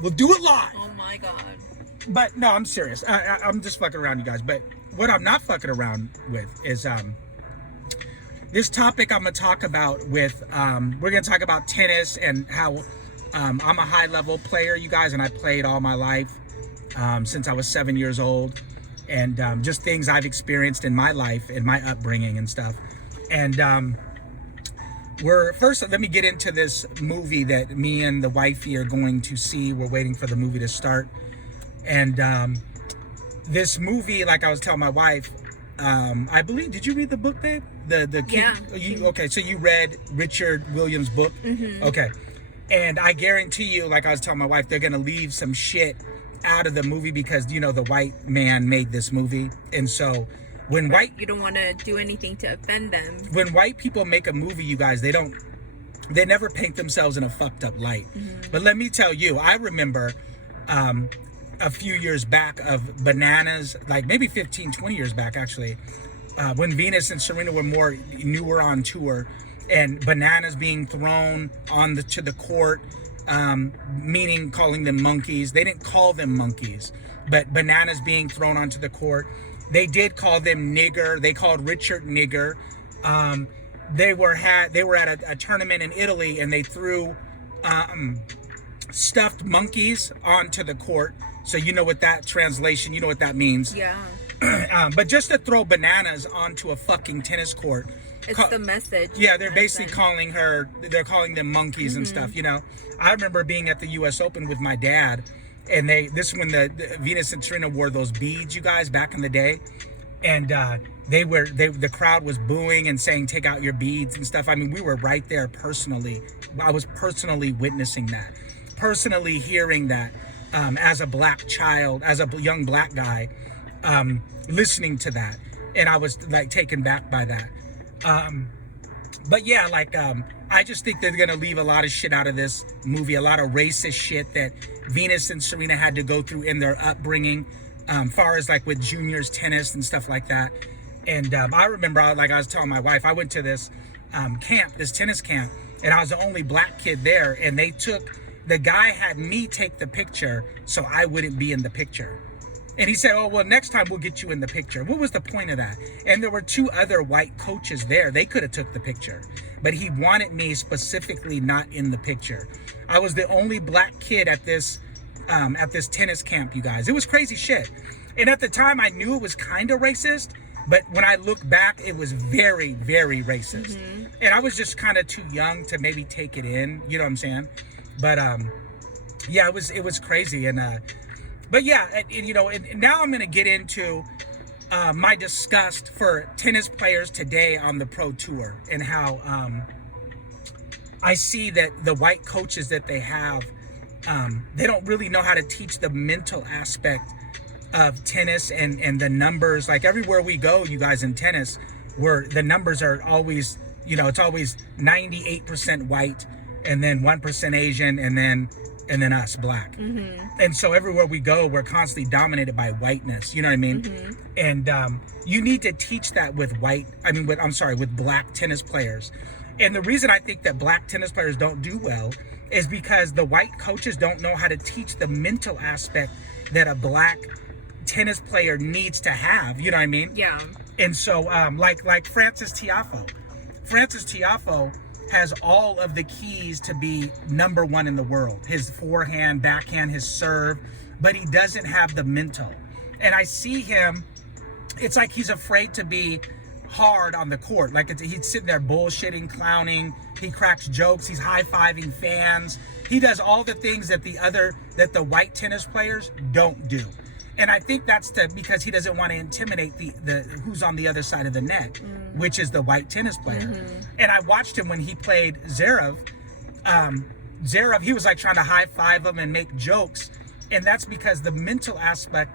We'll do it live. Oh my God. But no, I'm serious. I'm just fucking around, you guys. But what I'm not fucking around with is this topic I'm gonna talk about with we're gonna talk about tennis and how I'm a high level player, you guys, and I played all my life since I was 7 years old, and just things I've experienced in my life, in my upbringing and stuff. And let me get into this movie that me and the wifey are going to see. We're waiting for the movie to start. And this movie, like I was telling my wife, I believe, did you read the book, babe? Yeah. Okay, so you read Richard Williams' book? Mm-hmm. Okay. And I guarantee you, like I was telling my wife, they're going to leave some shit out of the movie because, you know, the white man made this movie. And so when you don't want to do anything to offend them. When white people make a movie, you guys, they never paint themselves in a fucked up light. Mm-hmm. But let me tell you, I remember a few years back of Bananas, like maybe 15, 20 years back actually, when Venus and Serena were more newer on tour, and Bananas being thrown to the court, meaning calling them monkeys. They didn't call them monkeys, but Bananas being thrown onto the court. They did call them nigger. They called Richard nigger. They were at a tournament in Italy, and they threw stuffed monkeys onto the court. So you know what that translation, you know what that means. Yeah. But just to throw Bananas onto a fucking tennis court. It's the message. Yeah, they're basically calling them monkeys and stuff, you know. I remember being at the US Open with my dad, and this is when the Venus and Serena wore those beads, you guys, back in the day. And the crowd was booing and saying, take out your beads and stuff. I mean, we were right there personally. I was personally witnessing that, personally hearing that. As a black child, as a young black guy, listening to that, and I was like taken back by that. But yeah, like I just think they're gonna leave a lot of shit out of this movie, a lot of racist shit that Venus and Serena had to go through in their upbringing, far as like with juniors tennis and stuff like that. And I remember, like I was telling my wife, I went to this this tennis camp, and I was the only black kid there, and the guy had me take the picture so I wouldn't be in the picture. And he said, oh, well, next time we'll get you in the picture. What was the point of that? And there were two other white coaches there. They could have took the picture, but he wanted me specifically not in the picture. I was the only black kid at this tennis camp, you guys. It was crazy shit. And at the time I knew it was kind of racist, but when I look back, it was very, very racist. Mm-hmm. And I was just kind of too young to maybe take it in. You know what I'm saying? But yeah, it was crazy. And but yeah, and you know, and now I'm gonna get into my disgust for tennis players today on the pro tour, and how I see that the white coaches that they have, they don't really know how to teach the mental aspect of tennis and the numbers. Like everywhere we go, you guys, in tennis, where the numbers are always, you know, it's always 98% white, and then 1% Asian, and then us, black. Mm-hmm. And so everywhere we go, we're constantly dominated by whiteness. You know what I mean? Mm-hmm. And you need to teach that with black tennis players. And the reason I think that black tennis players don't do well is because the white coaches don't know how to teach the mental aspect that a black tennis player needs to have. You know what I mean? Yeah. And so, like Frances Tiafoe. Frances Tiafoe has all of the keys to be number one in the world. His forehand, backhand, his serve, but he doesn't have the mental. And I see him, it's like he's afraid to be hard on the court. Like he's sitting there bullshitting, clowning, he cracks jokes, he's high-fiving fans. He does all the things that the white tennis players don't do. And I think that's because he doesn't want to intimidate the who's on the other side of the net, which is the white tennis player. Mm-hmm. And I watched him when he played Zverev. Zverev, he was like trying to high five him and make jokes. And that's because the mental aspect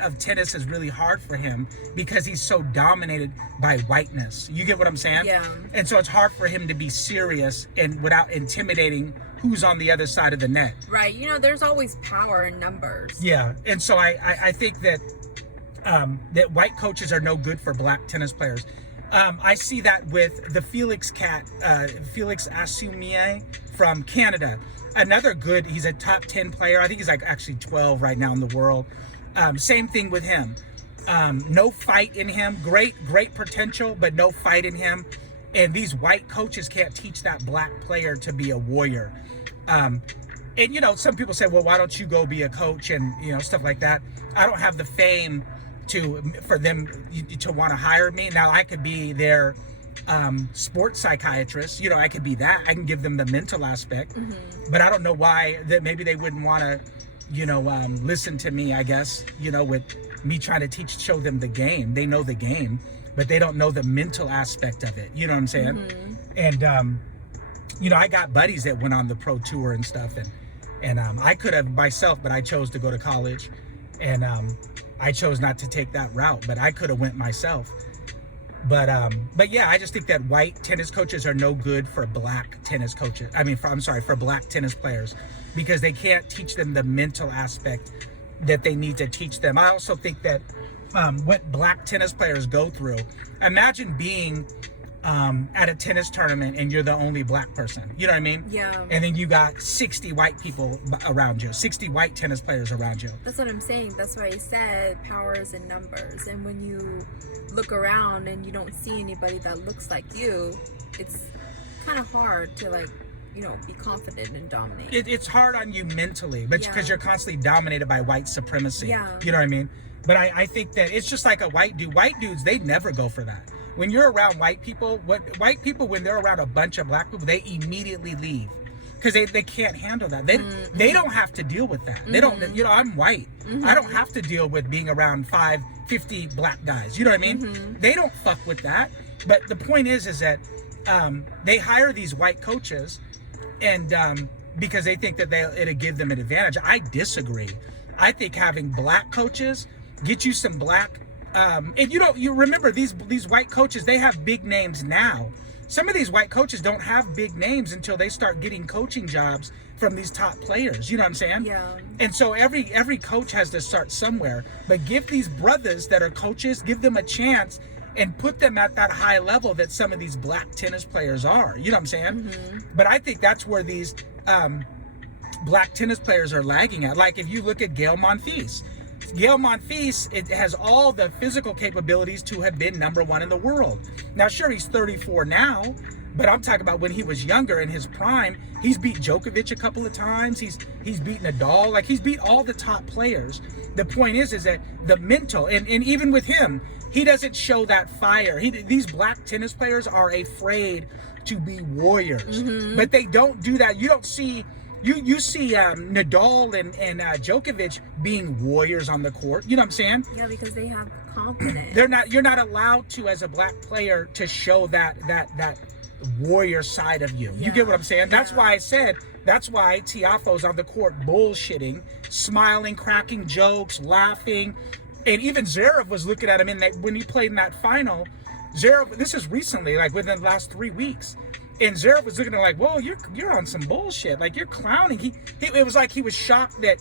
of tennis is really hard for him because he's so dominated by whiteness. You get what I'm saying? Yeah. And so it's hard for him to be serious and without intimidating who's on the other side of the net. Right. You know, there's always power in numbers. Yeah. And so I think that that white coaches are no good for black tennis players. I see that with the Felix Asumie from Canada. Another good, he's a top 10 player. I think he's like actually 12 right now in the world. Same thing with him. No fight in him. Great potential, but no fight in him. And these white coaches can't teach that black player to be a warrior. And, you know, some people say, well, why don't you go be a coach and, you know, stuff like that. I don't have the fame for them to want to hire me. Now, I could be their sports psychiatrist. You know, I could be that. I can give them the mental aspect. But I don't know why that maybe they wouldn't want to, you know, listen to me, I guess, you know, with me trying to show them the game. They know the game, but they don't know the mental aspect of it. You know what I'm saying? And, you know, I got buddies that went on the pro tour and stuff, and I could have myself, but I chose to go to college, and I chose not to take that route, but I could have went myself. But yeah, I just think that white tennis coaches are no good for black tennis coaches. For black tennis players, because they can't teach them the mental aspect that they need to teach them. I also think that what black tennis players go through, imagine being at a tennis tournament and you're the only black person. You know what I mean? Yeah. And then you got 60 white people around you, 60 white tennis players around you. That's what I'm saying. That's why I said power is in numbers. And when you look around and you don't see anybody that looks like you, it's kind of hard to, like, you know, be confident and dominate. It's hard on you mentally, but because you're constantly dominated by white supremacy. Yeah. You know what I mean? But I think that it's just like a white dude. White dudes, they never go for that. When you're around white people, when they're around a bunch of black people, they immediately leave because they can't handle that. They don't have to deal with that. They don't, you know, I'm white. I don't have to deal with being around 50 black guys. You know what I mean? They don't fuck with that. But the point is that they hire these white coaches and because they think that it'll give them an advantage. I disagree. I think having black coaches get you some black. And you remember these white coaches, they have big names now. Some of these white coaches don't have big names until they start getting coaching jobs from these top players. You know what I'm saying? Yeah. And so every coach has to start somewhere. But give these brothers that are coaches, give them a chance and put them at that high level that some of these black tennis players are. You know what I'm saying? But I think that's where these black tennis players are lagging at. Like if you look at Gael Monfils. Gael Monfils, it has all the physical capabilities to have been #1 in the world. Now, sure, he's 34 now, but I'm talking about when he was younger in his prime. He's beat Djokovic a couple of times. He's beat Nadal. Like, he's beat all the top players. The point is that the mental, and even with him, he doesn't show that fire. These black tennis players are afraid to be warriors, but they don't do that. You don't see... You see Nadal and Djokovic being warriors on the court. You know what I'm saying? Yeah, because they have confidence. You're not allowed to, as a black player, to show that warrior side of you. You get what I'm saying? That's why I said, that's why Tiafoe's on the court bullshitting, smiling, cracking jokes, laughing. And even Zverev was looking at him when he played in that final. Zverev, this is recently, like within the last 3 weeks. And Zverev was looking at him like, whoa, you're on some bullshit. Like, you're clowning. It was like he was shocked that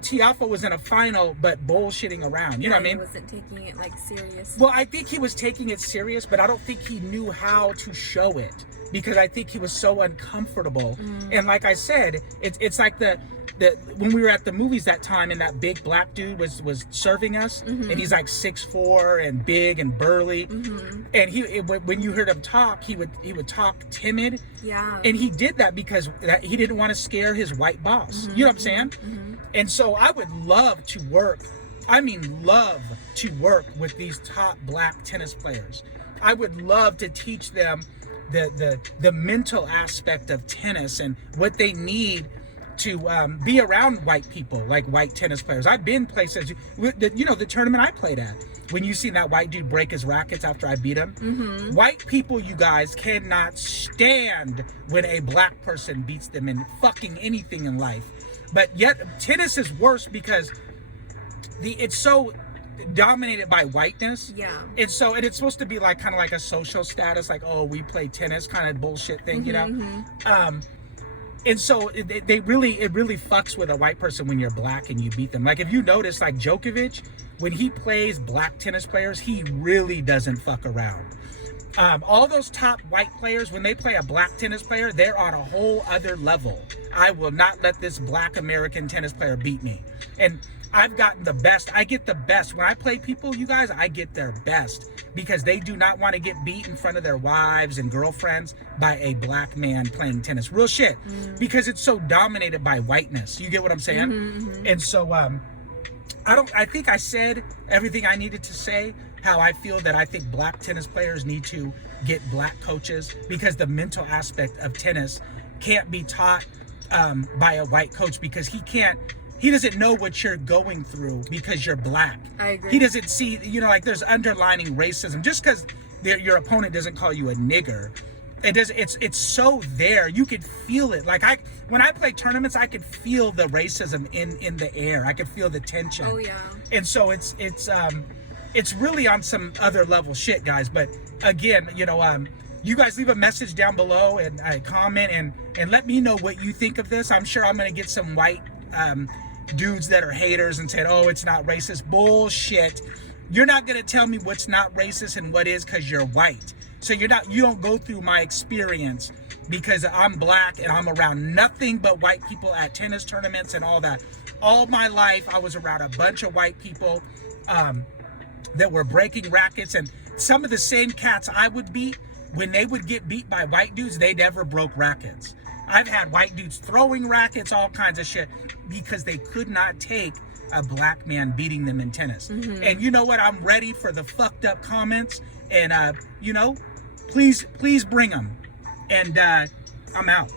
Tiafoe was in a final, but bullshitting around. You know what I mean? He wasn't taking it, like, serious. Well, I think he was taking it serious, but I don't think he knew how to show it because I think he was so uncomfortable. And like I said, it's like when we were at the movies that time and that big black dude was serving us, and he's like 6'4" and big and burly, and when you heard him talk, he would talk timid, and he did that because he didn't want to scare his white boss. You know what I'm saying? And so I would love to work with these top black tennis players. I would love to teach them the mental aspect of tennis and what they need to be around white people, like white tennis players. I've been places, the tournament I played at, when you seen that white dude break his rackets after I beat him. White people, you guys, cannot stand when a black person beats them in fucking anything in life. But yet tennis is worse because it's so dominated by whiteness. And so it's supposed to be like kind of like a social status, like, oh, we play tennis kind of bullshit thing, you know. And so it really fucks with a white person when you're black and you beat them. Like if you notice, like Djokovic, when he plays black tennis players, he really doesn't fuck around. All those top white players, when they play a black tennis player, they're on a whole other level. I will not let this black American tennis player beat me. And I've gotten the best. I get the best. When I play people, you guys, I get their best because they do not want to get beat in front of their wives and girlfriends by a black man playing tennis. Real shit. Because it's so dominated by whiteness. You get what I'm saying? And so I think I said everything I needed to say. How I feel that I think black tennis players need to get black coaches because the mental aspect of tennis can't be taught by a white coach because he doesn't know what you're going through because you're black. I agree. He doesn't see, like there's underlining racism. Just because your opponent doesn't call you a nigger, it's so there. You could feel it. Like when I play tournaments, I could feel the racism in the air. I could feel the tension. Oh yeah. And so it's really on some other level shit, guys. But again, you guys leave a message down below and comment and let me know what you think of this. I'm sure I'm going to get some white dudes that are haters and said, oh, it's not racist. Bullshit. You're not going to tell me what's not racist and what is because you're white. So you don't go through my experience because I'm black and I'm around nothing but white people at tennis tournaments and all that. All my life, I was around a bunch of white people that were breaking rackets, and some of the same cats I would beat, when they would get beat by white dudes, they never broke rackets. I've had white dudes throwing rackets, all kinds of shit, because they could not take a black man beating them in tennis. And you know what? I'm ready for the fucked up comments, and please bring them. And I'm out.